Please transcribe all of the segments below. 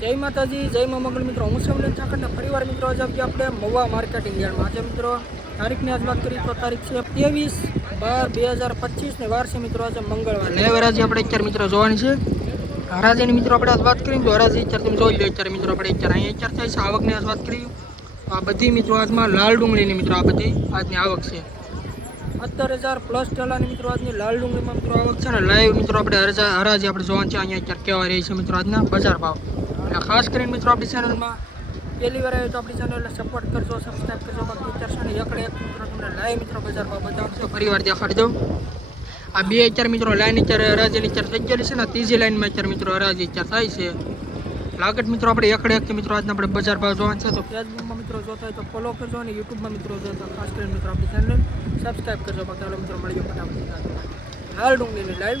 જય માતાજી જય મા મંગળ મિત્રો. હું સમલેન ઠાકરના ફરીવાર મિત્રો આજે આપીએ આપણે મવા માર્કેટિંગ યાર્ડમાં. આજે મિત્રો તારીખની આજ વાત કરીએ તો તારીખ છે ત્રેવીસ બાર બે હજાર પચીસ ને વાર છે મિત્રો આજે મંગળવાર. ને હરાજી આપણે અત્યારે મિત્રો જોવાની છે. હરાજીની મિત્રો આપણે આજ વાત કરીએ તો હરાજી અત્યારે તમે જોઈ લો અત્યારે મિત્રો આપણે અત્યારે અહીંયા અત્યારે થાય છે આવકની આજ વાત કરીએ. તો આ બધી મિત્રો આજમાં લાલ ડુંગળીની મિત્રો આ બધી આજની આવક છે. સત્તર હજાર પ્લસ ડોલરની મિત્રો આજની લાલ ડુંગળીમાં મિત્રો આવક છે. ને લાઈવ મિત્રો આપણે હરજા હરાજી આપણે જોવાની છે અહીંયા અત્યારે કેવા રહી છે મિત્રો આજના બજાર ભાવ. એટલે ખાસ કરીને મિત્રો આપણી ચેનલમાં પહેલી વાર આવ્યો તો આપણી ચેનલને સપોર્ટ કરજો સબસ્ક્રાઈબ કરજો બાકી વિચારશો ને એકડે એક મિત્રો તમને લાઈવ મિત્રો બજાર ભાવ બતાવશો ફરીવાર દેખાડી દઉં આ બે ચાર મિત્રો લાઈન અત્યારે હરાજીની ચાર થઈ ગયેલી છે ને ત્રીજી લાઈનમાં અત્યારે મિત્રો હરાજી ચાર થાય છે. લાગત મિત્રો આપણે એકડે એક મિત્રો આજના આપણે બજાર ભાવ જોવાનું છે તો ફેસબુકમાં મિત્રો જોતા હોય તો ફોલો કરજો અને યુટ્યુબમાં મિત્રો જોતા ખાસ કરીને મિત્રો આપણી ચેનલ સબસ્ક્રાઈબ કરજો બાકી આપણે મિત્રો મળીએ ફટાફટ. લાલ ડુંગળીની લાઈવ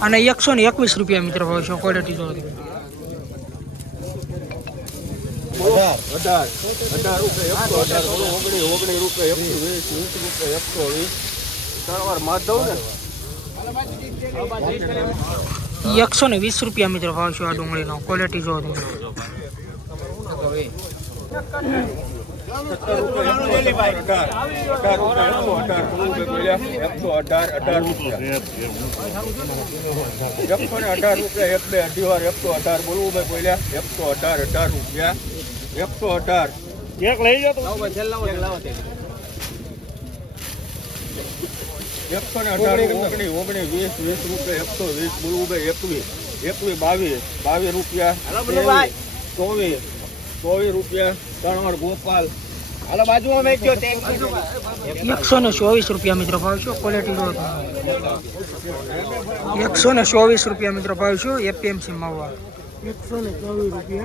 અને એકસો ને એકવીસ રૂપિયા મિત્રો ભાવ છે ક્વોલિટી જો તમે. એકસો ને. વીસ રૂપિયા મિત્રો ભાવ છે આ ડુંગળીનો ક્વોલિટી જો તમે એકસો અઢાર રૂપિયા એક બે અઢી એકસો અઢાર બોલવું ભાઈ એકસો અઢાર અઢાર રૂપિયા. એકસો અઢાર એક લઈ જાઓ એકસો ને અઢાર ઓગણી ઓગણી વીસ વીસ રૂપિયા એકસો વીસ બોલવું ભાઈ એકવીસ એકવીસ બાવીસ બાવીસ રૂપિયા ચોવીસ ચોવીસ રૂપિયા ત્રણ ગોપાલ હાલો, બાજુમાં મેં ગયો એકસો ને ચોવીસ રૂપિયા મિત્રો ભાવ છો ક્વોલિટી જો એકસો ને ચોવીસ રૂપિયા મિત્રો ભાવ છો એપીએમસી માવા એકાસી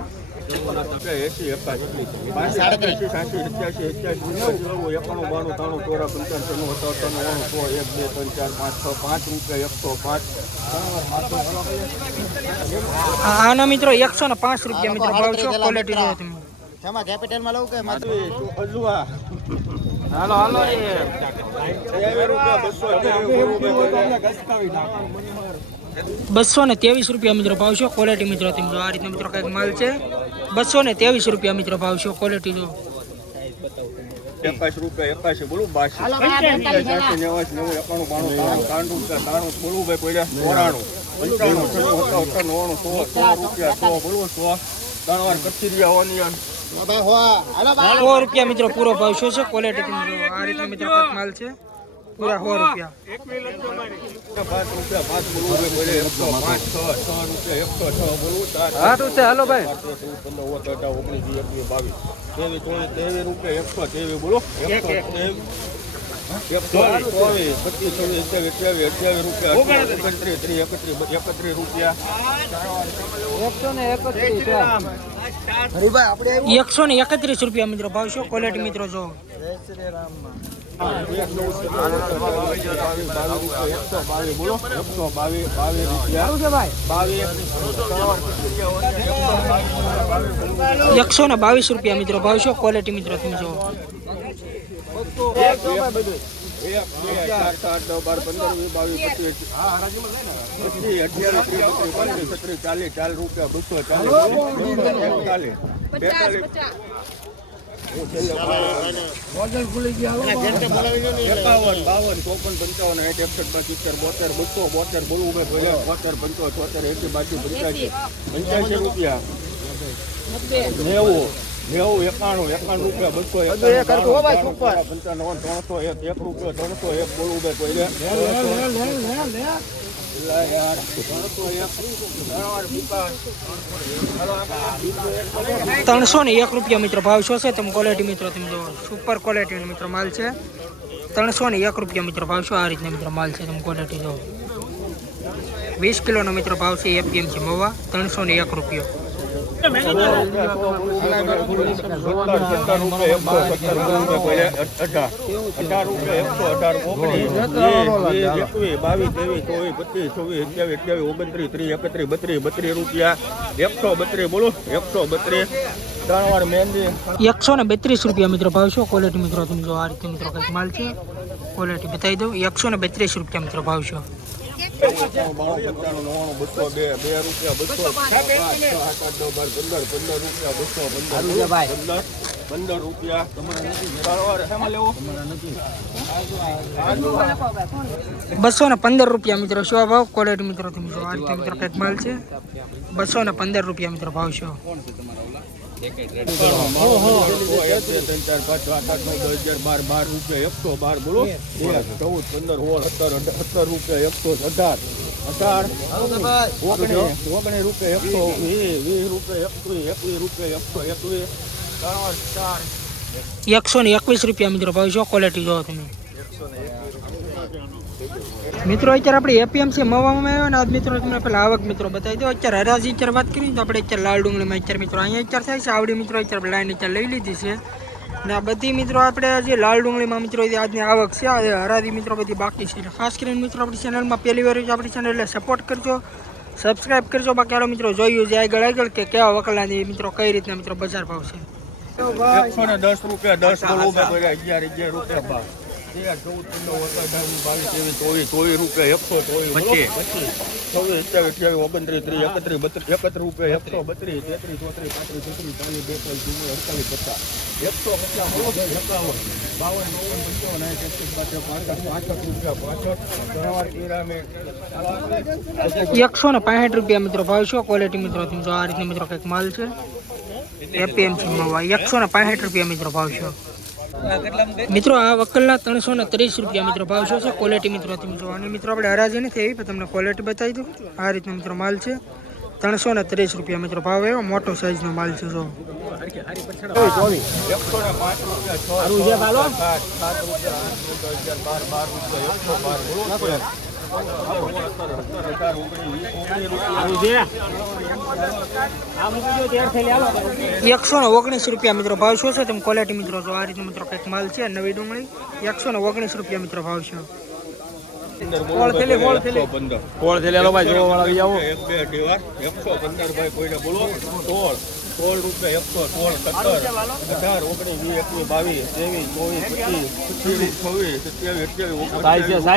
સાડત્રીસ સાસી સત્યાસી અઠ્યાસી નેવું એકાણું બાણું ત્રાણું ચોરા પંચાણું સત્તાવન નવ્વાણું સો એક બે ત્રણ ચાર પાંચ રૂપિયા આના મિત્રો એકસો ને પાંચ રૂપિયા મિત્રો ભાવ છો ક્વોલિટી તમે. એમાં કેપિટલમાં લઉં કે અજવા હાલો હાલો રૂપિયા બસો બસો ને ત્રેવીસ રૂપિયા મિત્રો ભાવ છો ક્વોલિટી મિત્રો મિત્રો. આ રીતે મિત્રો કંઈક માલ છે. બસો ને ત્રેવીસ રૂપિયા મિત્રો ભાવ છો ક્વોલિટી જો. એકાશી રૂપિયા એકાશી બોલું બાસી. એકાશી નેવાસી નેવું એકાણું બાણું ત્રાણું ત્રણ ત્રાણું બોલું ભાઈ પડ્યા ચોરાણું. પંચાણું નવ્વાણું સો સો રૂપિયા સો બોલું સો. ત્રણ વાર કચ્છી રહ્યા ઓનિયન સો રૂપિયા મિત્રો પૂરો ભાવ શું છે? ક્વોલિટી આ રીતે મિત્રો માલ છે. પૂરા સો રૂપિયા. પાંચ છ હલો ભાઈ. એકવીસ ચોવીસ તેવી રૂપિયા એકસો તેવી બોલો. એકસો રૂપિયા. એકત્રીસ એકસો ને એકત્રીસ રૂપિયા મિત્રો ભાવ શું ક્વોલિટી મિત્રો જો. એકસો ને બાવીસ રૂપિયા મિત્રો ભાવ શું ક્વોલિટી મિત્રો તમે જો. ચાર સાત દસ બાર પંદર વીસ બાવીસ પચીસ પચીસ અઠ્યાવીસ ત્રીસ બત્રીસ પાંત્રીસ છત્રીસ ચાલીસ ચાલીસ રૂપિયા બસો. ચાલીસ બેતાલીસ એકાવન બાવન ચોપન પંચાવન સાઠ એકસઠ સિત્તેર બોતેર બસો. બોતેર બોલવું ભાઈ બોલ્યા બોતેર પંચો છોતેર એસી બાસી પંચ્યાસી પંચ્યાસી રૂપિયા નેવું. નેવું એકાણું એકાણું રૂપિયા બસો એકાણું ત્રણસો એક એક રૂપિયો ત્રણસો એક ત્રણસો એક ને એક રૂપિયા મિત્રો ભાવ શું છે? તમે ક્વોલિટી મિત્રો તમે જો સુપર ક્વોલિટીનો મિત્રો માલ છે. ત્રણસો ને એક રૂપિયા મિત્રો ભાવ શું? આ રીતના મિત્રો માલ છે તમે ક્વોલિટી જો વીસ કિલોનો મિત્રો ભાવ છે એપીએમસી મવા. ત્રણસો ને એક રૂપિયો. એકસો ને બેત્રીસ રૂપિયા મિત્રો ભાવ છો. ક્વોલિટી મિત્રો, તમે જો આ રીતે મિત્રો કંઈક માલ છે ક્વોલિટી બતાવી દઉં. એકસો ને બેત્રીસ રૂપિયા મિત્રો ભાવ છે. બાણું બસો પંદર રૂપિયા ને પંદર રૂપિયા મિત્રો શો ભાવ? ક્વોલિટી મિત્રો મિત્રો આ રીતે મિત્રો કંઈક માલ છે. બસો ને પંદર રૂપિયા મિત્રો ભાવ છે એકસો અઢાર એકસો અઢાર રૂપિયા એકસો વીસ રૂપિયા એકવીસ એકવીસ રૂપિયા એકસો એકવીસ ત્રણ ચાર એકસો ને એકવીસ રૂપિયા મિત્રો ભાઈ છે ક્વોલિટી જો તમે. મિત્રો અત્યારે આપણે એપીએમસી મવામાં આવ્યો ને આજ મિત્રો તમને પેલા આવક મિત્રો બતાવી દો અત્યારે હરાજી અત્યારે વાત કરી તો આપણે અત્યારે લાલ ડુંગળીમાં અત્યારે મિત્રો અહીંયા અત્યારે થાય છે. આવડી મિત્રો અત્યારે લાઈન અત્યારે લઈ લીધી છે. ને આ બધી મિત્રો આપણે જે લાલ ડુંગળીમાં મિત્રો આજની આવક છે હરાજી મિત્રો બધી બાકી છે. ખાસ કરીને મિત્રો આપણી ચેનલમાં પહેલી વાર આપણી ચેનલ એટલે સપોર્ટ કરજો સબસ્ક્રાઇબ કરજો. બાકી આરો મિત્રો જોયું છે આગળ આગળ કે કેવા વકલાની મિત્રો કઈ રીતના મિત્રો બજાર ભાવ છે. એકસો ને દસ રૂપિયા દસ રૂપિયા અગિયાર અગિયાર રૂપિયા ભાવ. તેર ચૌદ પંદર અઢાર બાવીસ ત્રેવીસ ચોવીસ ચોવીસ રૂપિયા એકસો ચોવીસ પચીસ પચીસ છવ્વીસ અઠ્યાવીસ અઠ્યાવીસ ઓગણત્રીસ ત્રીસ એકત્રીસ બત્રીસ એકત્રીસ રૂપિયા એકસો બત્રીસ તેત્રીસ ચોત્રીસ પાંત્રીસ છત્રીસ ચાલીસ બેતાલીસ ચુમ્મોતેર અડતાલીસ પચાસ એકસો પચાસ બોલો એકાવન બાવન નવ્વન પંચાવન સાઠ એકસઠ બાસઠ પાંસઠ પાસઠ રૂપિયા પાસઠ ત્રણ પિરામિડ એકસો ને પાંસઠ રૂપિયા મિત્રો ભાવ છે ક્વોલિટી મિત્રો તમે જો આ રીતના મિત્રો કંઈક માલ છે. એપીએમસી માં એકસો ને પાંસઠ રૂપિયા મિત્રો ભાવ છે. મિત્રો, આ વકલના ત્રણસો ને ત્રીસ રૂપિયા મિત્રો ભાવ છે? ક્વોલિટી મિત્રો તમે જો અને મિત્રો આપણે હરાજી નથી એવી તમને ક્વોલિટી બતાવી દઉં. આ રીતનો મિત્રો માલ છે. ત્રણસો ને ત્રીસ રૂપિયા મિત્રો ભાવ એવો, મોટો સાઈઝનો માલ છે, જો. રૂપિયા એકસો ને ઓગણીસ રૂપિયા મિત્રો ભાવ શું છે? તમે ક્વોલિટી મિત્રો જો આ રીતે મિત્રો કંઈક માલ છે નવી ડુંગળી એકસો ને ઓગણીસ રૂપિયા મિત્રો ભાવ છે. કોળ થેલી કોળ થેલી. કોળ થેલી ભાઈ જોવા વાળા આવો. એક બે અઢી વાર એકસો પંદર ભાઈ કોઈને બોલો સોળ. સોળ રૂપિયા એકસો સોળ સત્તર અઢાર ઓગણીસ વીસ એકવીસ બાવીસ ત્રેવીસ ચોવીસ પચીસ છવ્વીસ છવ્વીસ સત્યાવીસ અઠ્યાવીસ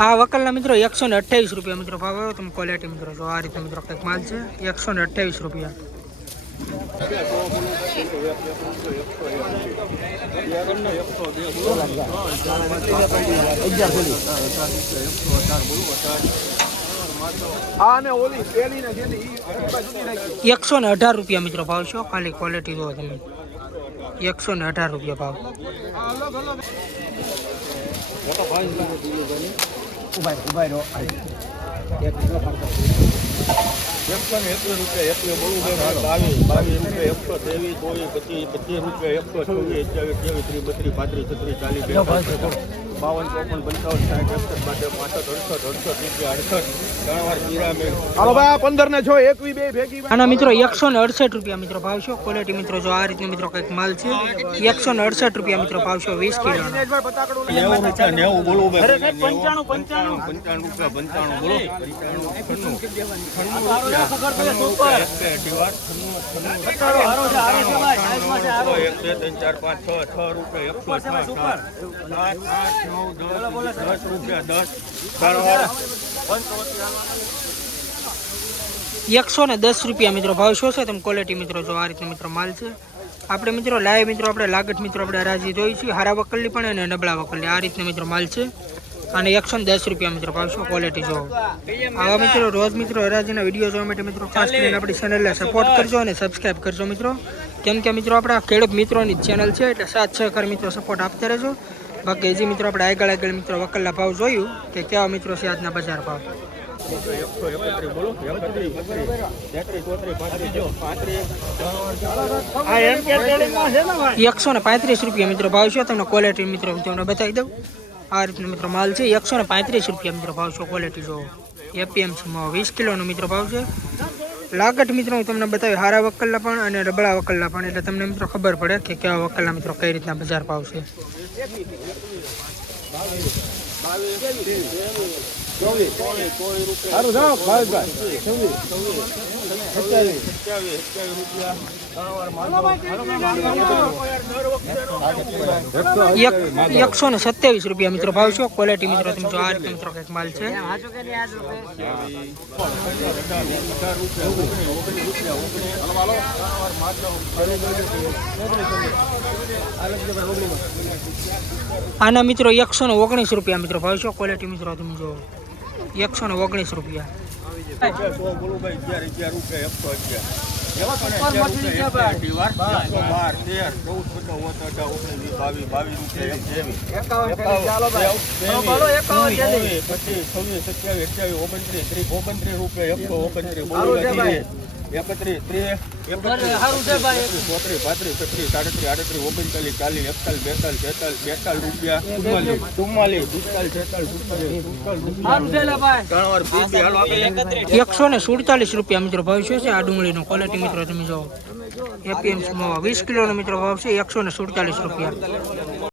આ વકલના મિત્રો એકસો ને અઠ્યાવીસ રૂપિયા મિત્રો ભાવ આવ્યો તમે ક્વોલિટી મિત્રો જો આ રીતે મિત્રો કંઈક માલ છે એકસો ને અઠ્યાવીસ રૂપિયા એકસો ને અઢાર રૂપિયા મિત્રો ભાવ છો ખાલી ક્વોલિટી જુઓ તમે એકસો ને અઢાર રૂપિયા ભાવ એકસો ને એકવીસ રૂપિયા એકસો બોલું બાવીસ બાવીસ રૂપિયા એકસો ત્રેવીસ ચોવીસ પચીસ પચીસ રૂપિયા એકસો છવ્વીસ અઠ્યાવીસ અઠ્યાવીસ ત્રીસ બત્રીસ પાંત્રીસ છત્રીસ ચાલીસ બાવન ચોપન પંચાવન સાઠ એકસઠ માટે પાસઠ અડસઠ અડસઠ રૂપિયા અડસઠ ત્રણ પિરામિડ હાલો ભાઈ પંદર ને છો એકવી બે ભેગી આના મિત્રો એકસો ને અડસઠ રૂપિયા મિત્રો ભાવ છો. ક્વોલિટી મિત્રો જો આ રીતનો મિત્રો કંઈક માલ છે એકસો ને અડસઠ રૂપિયા મિત્રો ભાવ છો વીસ કિલો નેવું રૂપિયા નેવું બોલું પંચાણું પંચાણું પંચાણું રૂપિયા પંચાણું બોલો. પંચાણું છન્નું છન્નું રૂપિયા છન્નું રૂપિયા એક બે ત્રણ ચાર પાંચ છ છ રૂપિયા એકસો સાત સાત આઠ એકસો ને દસ રૂપિયા મિત્રો ભાવ શું છે? તમે ક્વોલિટી મિત્રો જો આ રીતે મિત્રો માલ છે. આપણે મિત્રો લાય મિત્રો, આપણે લાગત મિત્રો, આપણે રાજી જોઈ છીએ. હારા વકલની પણ અને નબળા વકલની. આ રીતના મિત્રો માલ છે. અને એકસો ને દસ રૂપિયા મિત્રો શું ક્વોલિટી જો. આવા મિત્રો, રોજ મિત્રો હરાજીના વીડિયો જોવા માટે મિત્રો ખાસ કરીને આપણી ચેનલને સપોર્ટ કરજો અને સબસ્ક્રાઈબ કરજો મિત્રો. કેમ કે મિત્રો આપણા ખેડૂત મિત્રોની ચેનલ છે, એટલે સાત છ કર મિત્રો સપોર્ટ આપતા રહેજો. બાકી હજી મિત્રો આપણે આગળ આગળ મિત્રો વકલના ભાવ જોયું કે કેવા મિત્રો છે આજના બજાર ભાવ? એકસો ને પાંત્રીસ રૂપિયા મિત્રો ભાવ છે. તમને ક્વોલિટી મિત્રો તમને બતાવી દઉં. આ રીતનો મિત્રો માલ છે. એકસો ને પાંત્રીસ રૂપિયા મિત્રો ભાવ છે ક્વોલિટી જો એપીએમસીમાં વીસ કિલોનો મિત્રો ભાવ છે. લાગટ મિત્રો, હું તમને બતાવી હારા વકલના પણ અને રબળા વકલના પણ. એટલે તમને મિત્રો ખબર પડે કે કેવા વકલના મિત્રો કઈ રીતના બજાર ભાવ છે. સારું જાઓ, ભાવેશભાઈ. સત્યાવીસ સત્યાવીસ રૂપિયા એકસો ને સત્યાવીસ રૂપિયા મિત્રો ભાવ છો. ક્વોલિટી મિત્રો, તમે જો આ રીતે મિત્રો કંઈક માલ છે. આના મિત્રો એકસો ને ઓગણીસ રૂપિયા મિત્રો ભાવ છો. ક્વોલિટી મિત્રો, તમે જો. એકસો ને ઓગણીસ રૂપિયા. રૂપિયા એકસો ઓગણત્રીસ ત્રીસ ઓગણત્રીસ રૂપિયા એકસો ઓગણત્રીસ એકત્રીસ. ત્રીસ એકસો ને સુડતાલીસ રૂપિયા મિત્રો ભાવ છે આ ડુંગળીનો ક્વોલિટી મિત્રો તમે જો એપીએમસીમાં વીસ કિલોનો મિત્રો ભાવ છે એકસો ને સુડતાલીસ રૂપિયા.